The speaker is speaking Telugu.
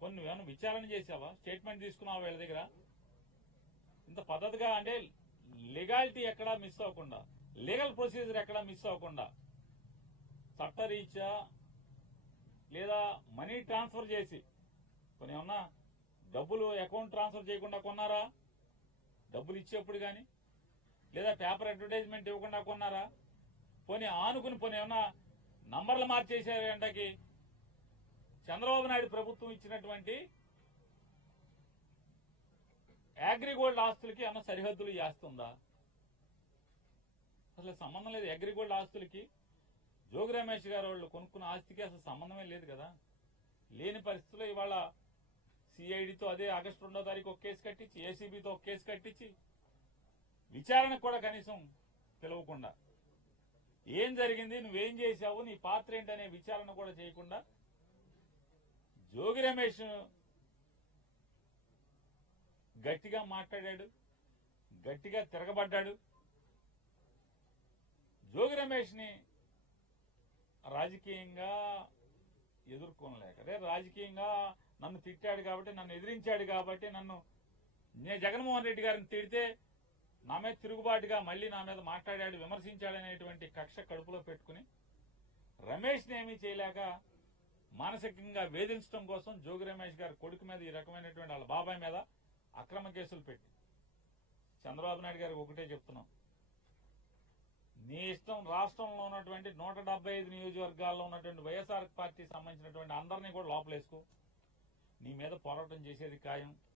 కొన్ని ఏమైనా విచారణ చేసావా? స్టేట్మెంట్ తీసుకున్నావా వీళ్ళ దగ్గర? ఇంత పద్ధతిగా అంటే లీగాలిటీ ఎక్కడా మిస్ అవ్వకుండా, లీగల్ ప్రొసీజర్ ఎక్కడా మిస్ అవ్వకుండా, చట్టరీత్యా లేదా మనీ ట్రాన్స్ఫర్ చేసి కొన్ని ఏమన్నా డబ్బులు అకౌంట్ ట్రాన్స్ఫర్ చేయకుండా కొన్నారా? డబ్బులు ఇచ్చేప్పుడు కానీ లేదా పేపర్ అడ్వర్టైజ్మెంట్ ఇవ్వకుండా కొన్నారా? పోనీ ఆనుకుని పోనీ ఏమన్నా నంబర్లు మార్చేసారు ఎంటకి చంద్రబాబు నాయుడు ప్రభుత్వం ఇచ్చినటువంటి అగ్రిగోల్డ్ ఆస్తులకి అన్న సరిహద్దులు చేస్తుందా? అసలు సంబంధం లేదు. అగ్రిగోల్డ్ ఆస్తులకి జోగి రమేష్ గారు వాళ్ళు కొనుక్కున్న ఆస్తికి అసలు సంబంధమే లేదు కదా. లేని పరిస్థితుల్లో ఇవాళ సిఐడితో అదే ఆగస్టు 2వ తారీఖు ఒక కేసు కట్టించి, ఏసీబీతో ఒక కేసు కట్టించి, విచారణకు కూడా కనీసం పిలవకుండా ఏం జరిగింది, నువ్వేం చేశావు, నీ పాత్ర ఏంటనే విచారణ కూడా చేయకుండా జోగి రమేష్ గట్టిగా మాట్లాడాడు, గట్టిగా తిరగబడ్డాడు. జోగి రమేష్ ని రాజకీయంగా ఎదుర్కోలేక, అదే రాజకీయంగా నన్ను తిట్టాడు కాబట్టి, నన్ను ఎదిరించాడు కాబట్టి, నేను జగన్మోహన్ రెడ్డి గారిని తిడితే నా మీద తిరుగుబాటుగా మళ్లీ నా మీద మాట్లాడాడు, విమర్శించాడనేటువంటి కక్ష కడుపులో పెట్టుకుని రమేష్ ని ఏమీ చేయలేక మానసికంగా వేధించడం కోసం జోగి రమేష్ గారి కొడుకు మీద ఈ రకమైనటువంటి వాళ్ళ బాబాయ్ మీద అక్రమ కేసులు పెట్టి చంద్రబాబు నాయుడు గారికి ఒకటే చెప్తున్నాం, నీ ఇష్టం రాష్ట్రంలో ఉన్నటువంటి 175 నియోజకవర్గాల్లో ఉన్నటువంటి వైఎస్ఆర్ పార్టీకి సంబంధించినటువంటి అందరినీ కూడా లోపలేసుకో, నీ మీద పోరాటం చేసేది ఖాయం.